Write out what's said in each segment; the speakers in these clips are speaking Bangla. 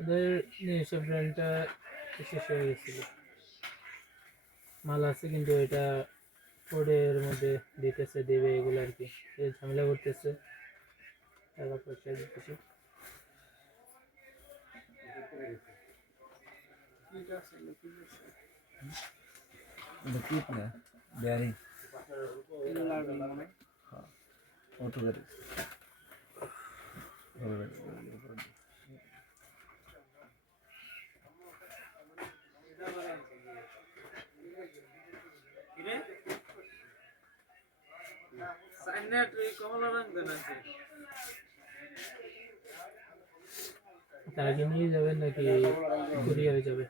ওদের নিজস্ব ব্র্যান্ডটা শেষ হয়ে গেছিল। মাল আছে কিন্তু এটা ফোর্ডের মধ্যে দিতেছে দেবে এগুলো আর কি। ঝামেলা করতেছে টাকা পয়সা দিতেছে। এটা না ব্যারিং অটো গাড়ি বড় গাড়ি, বড় গাড়ি, বড় গাড়ি। তারা কি নিয়ে যাবেন নাকি কুরিয়ারে যাবে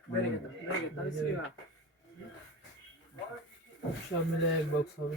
সব মিলে এক বক্স হবে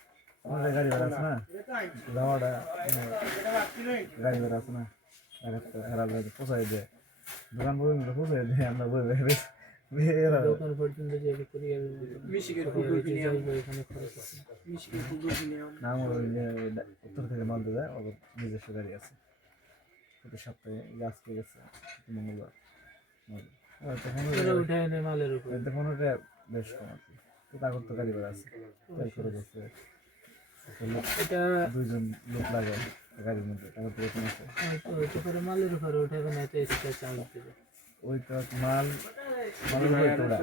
আমি যে এনে পনেরো না? আসলাম দরকার ছিল কেন পনেরো গাড়ি ভাড়া আছে না? এটা গাড়ি ভাড়া আছে না একটা হেরা পোষাই দেয়। দোকান পর্যন্ত পোষাই দেয় আমরা বই ভেবে এরা দোকান পর্যন্ত মিশিকের এখানে খরচ আছে। কিনে না আমার উত্তর থেকে মাল দেয় ওদের নিজস্ব গাড়ি আছে। প্রতি সপ্তাহে আজকে গেছে মঙ্গলবার। মালের উপর। বেশ কম কি। তো তারপর তো গাড়ি ভাড়া আছে। তেল করে যাচ্ছে এটা দুইজন লোক লাগে গাড়ির মধ্যে তারপর এখানে আছে। হয়তো করে মালের উপরে উঠাবে না তো এক্সট্রা চার্জ দেবে ওই তো মাল মালের উপরে তো ওরা।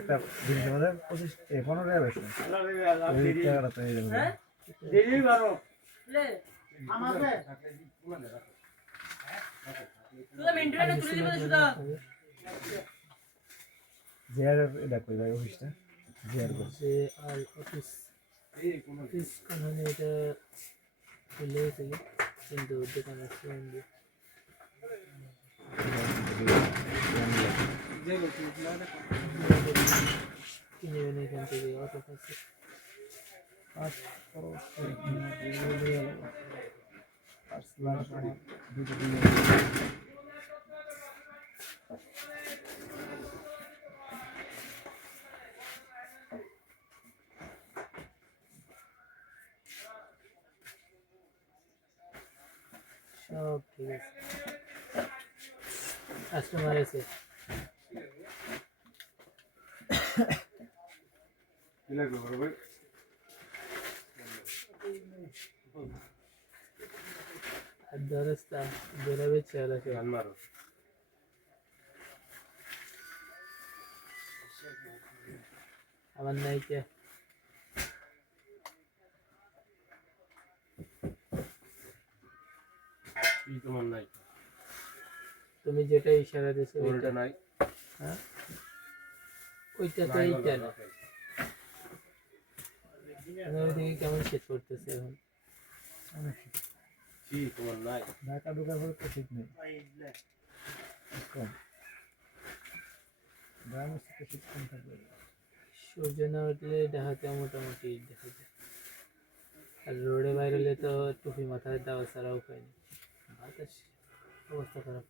একটা জিনিসের মধ্যে পঁচিশ পনেরো টাকা বেশি। ওই টাকাটা তো এই যাবে দেরি বারো। আমাকে। তুই মেইনটেইন তুলে দিবে সুদা জিয়ার এটা কই ভাই অফিসটা? জিয়ার করে যে আর অফিস অফিস। কারণে এটা খুলে গেছে? কিন্তু দোকান কিন্তু কিনে এনে এখান থেকে অটো আছে পাঁচ সব ঠিক আছে কাস্টমার আছে আর দরস্তা বেরোবে চেয়ার আছে আবার কে তোমার নাই। তুমি যেটা ইশারা দিছো ওটা ওইটা নাই। হ্যাঁ? ওইটা তো এইটা না ওইদিকে কেমন সেট করতেছে এখন? কি তোমার নাই। ঢাকা ঢোকার পরে তো ঠিক নেই। কম। গ্রামের সাথে শীত কম থাকবে। সূর্য না উঠলে দেখাতে মোটামুটি দেখা যায়। আর রোডে বাইরে হলে তো টুপি মাথায় দেওয়া ছাড়া উপায় নেই। অবস্থা খারাপ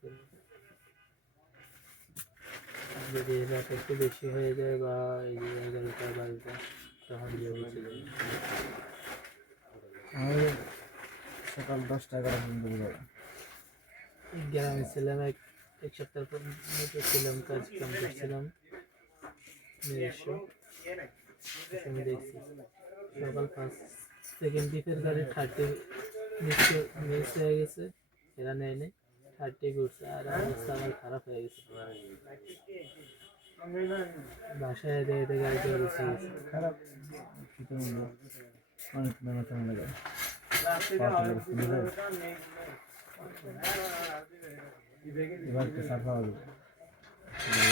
যদি রাত একটু বেশি হয়ে যায় বা এই এগারোটা বারোটা তখন সকাল দশটা এগারো গ্রামে ছিলাম এক এক সপ্তাহ মতো ছিলাম কাজ কাম করছিলাম। নিজস্ব আমি দেখছি। সকাল পাঁচ সেকেন্ড ডিপের গাড়ি থার্টি মিস হয়ে গেছে। এরা নেয় নেই। থার্টি ঘুরছে আর আমার খারাপ হয়ে গেছে। বাসায় এদের এদের গাড়িতে গেছে। খারাপ। অনেক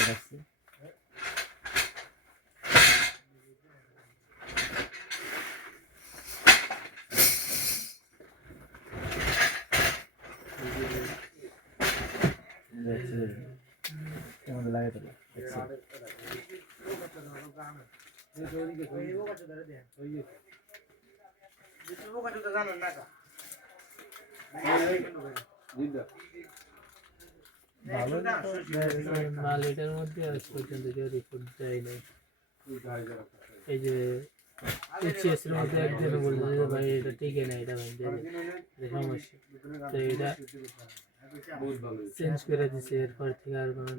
রাখছি। দেখছি দেখছি ভালো মাল এটার মধ্যে আজ পর্যন্ত দেয় নাই এই যে এইচএস মধ্যে একজনে বলছে ভাই এটা টিকে না এটা ভাই এটা। চেঞ্জ করে দিছে এরপর থেকে আর কোনো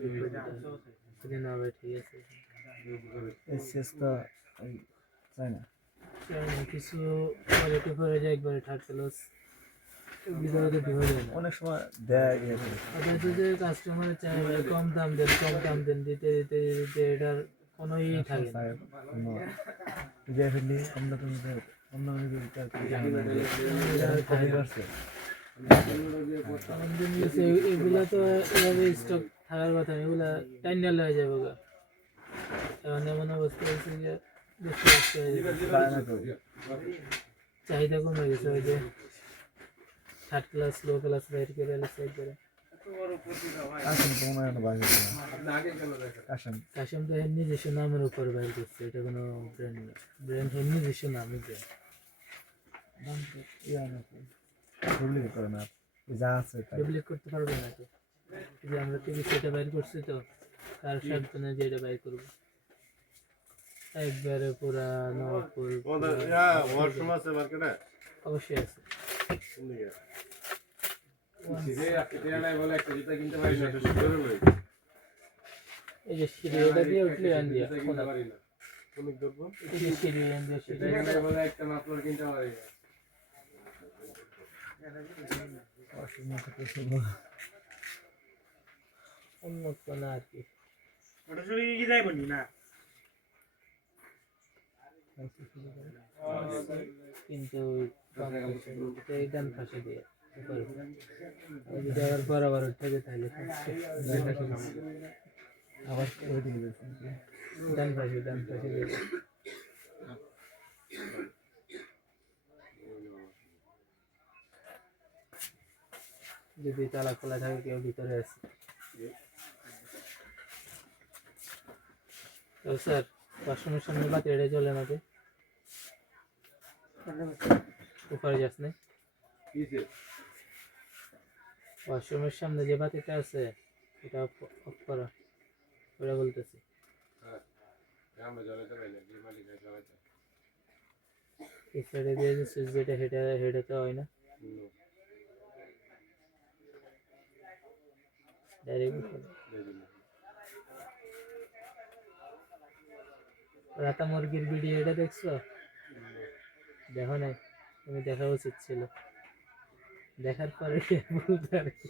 না। ভাই ঠিক আছে। শেষটা এই চাই না? কিছু কোয়ালিটি পরে যায় একবারে থার্ড ক্লাস অনেক সময় দেয় ইয়ে অথচ যে কাস্টমারের চাই কম দাম দেন কম দাম দেন দিতে দিতে দিতে এটার কোনো ই থাকে না। দিয়ে ফেললি কম দামে কম দামে এগুলা তো এভাবে স্টক থাকার কথা না, এগুলা টাইনাল হয়ে যাবে গা। এখন এমন অবস্থা হয়েছে যে বেশি চাহিদা কমে গেছে ওই যে থার্ড ক্লাস লো ক্লাস বাইর করে এলো সাইড করে। কাশিম তো এর নিজস্ব নামের উপর বাইর করছে, এটা কোনো ব্র্যান্ড ব্র্যান্ড এর নিজস্ব নামই ব্র্যান্ড ডুপ্লিকেট করে না যা আছে তাই ডুপ্লিকেট করতে পারবে না তো এই যে আমরা টিভি সেটা বাইর করছি তো তার সাথে না যে এটা বাইর করব একবারে পুরা নবপুর তোমাদের পুরা- ইয়া, ওয়াশরুম আছে মার্কেটে? অবশ্যই আছে। এই যে সিঁড়ি এটা দিয়ে উঠলে আন দিয়া জুতা কিনতে পারি না। কোন দিক ধরবো? এই যে সিঁড়ি একটা মাফলার কিনতে পারি না। উন্মুক্ত না আর কি কিন্তু ডান পাশে দিয়ে যদি আবার বরাবর থাকে তাহলে আবার ডান পাশে ডান পাশে দিয়ে যদি তালা খোলা থাকে, কেউ ভিতরে আছে। তো স্যার ওয়াশরুমের সামনে বাতি এটা চলে তো উপরে যাস না। কিসে? ওয়াশরুমের সামনে যে বাতিটা আছে, এটা অফ করা। ওটা বলতেছি। এই সাইডে দিয়ে যে সুইচ যেটা হেঁটে হেঁটে তো হয় না হুম, ডাইরেক্ট দিয়ে দিন। রাতা মুরগির ভিডিও এটা দেখছ? দেখো নাই তুমি দেখা উচিত ছিল। দেখার পরে বলতে আর কি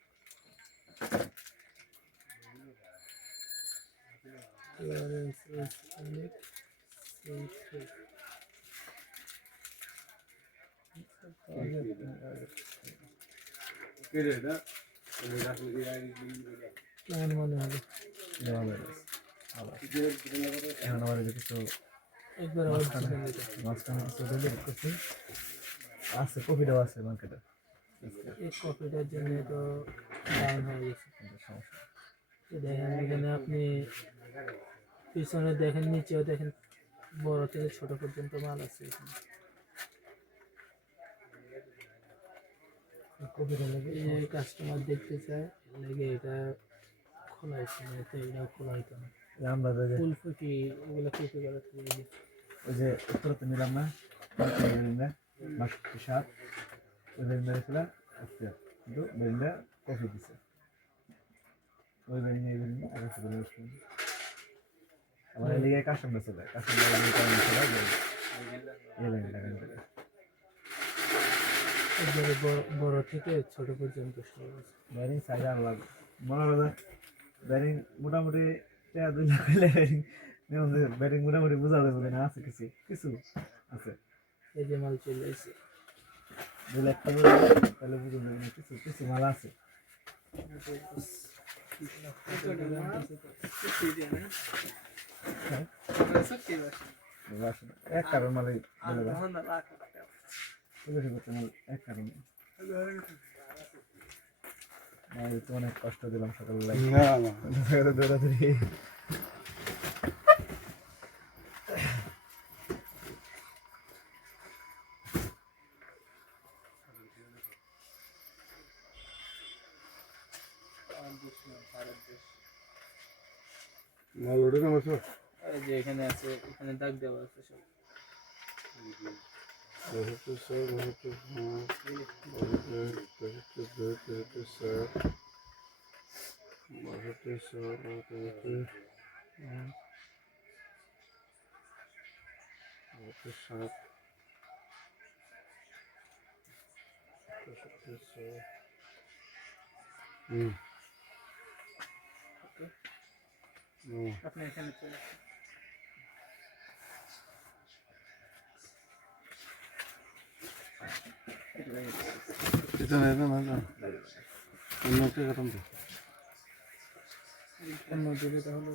আছে কপিটাও আছে মার্কেটে এই কপিটার জন্য তো ডাউন হয়ে গেছে দেখেন এখানে আপনি পিছনে দেখেন নিচেও দেখেন বড় থেকে ছোট পর্যন্ত মাল আছে এখানে। এই কাস্টমার দেখতে চায় লেগে এটা খোলা হয়েছে না তো এটা খোলা হইতো না। আমরা ফুল ফুটি এই যে। ওই যে উত্তরতে নিলাম না বেরিন্দা বাষট্টি সাত ওই বেরিন্দা রেখে কিন্তু বেরিন্দা কফি দিছে। ওই আগে আমার এদিকে কাস্টমার চলে কাস্টমার চলে একবারে বড়- বড় থেকে ছোট পর্যন্ত সব আছে। ব্যারিং সাইজ আর লাগবে মনে করো ব্যারিং মোটামুটি টাকা দুই লাখ হইলে ব্যারিং মোটামুটি বোঝা যাবে না আছে কিছু কিছু আছে। এই যে মাল চলে এসে দুই লাখ টাকা তাহলে বুঝুন কিছু কিছু মাল আছে। হ্যাঁ? এক কারণ মাল এক কারণ অনেক কষ্ট দিলাম সকালবেলায়। না না দৌড়াদৌড়ি মাল ওঠে না বসো এই যে এখানে আছে এখানে দাগ দেওয়া আছে সব তেষট্টি ছয় আপনি এখানে চলে এটা না না অন্য একটা তো। অন্য তাহলে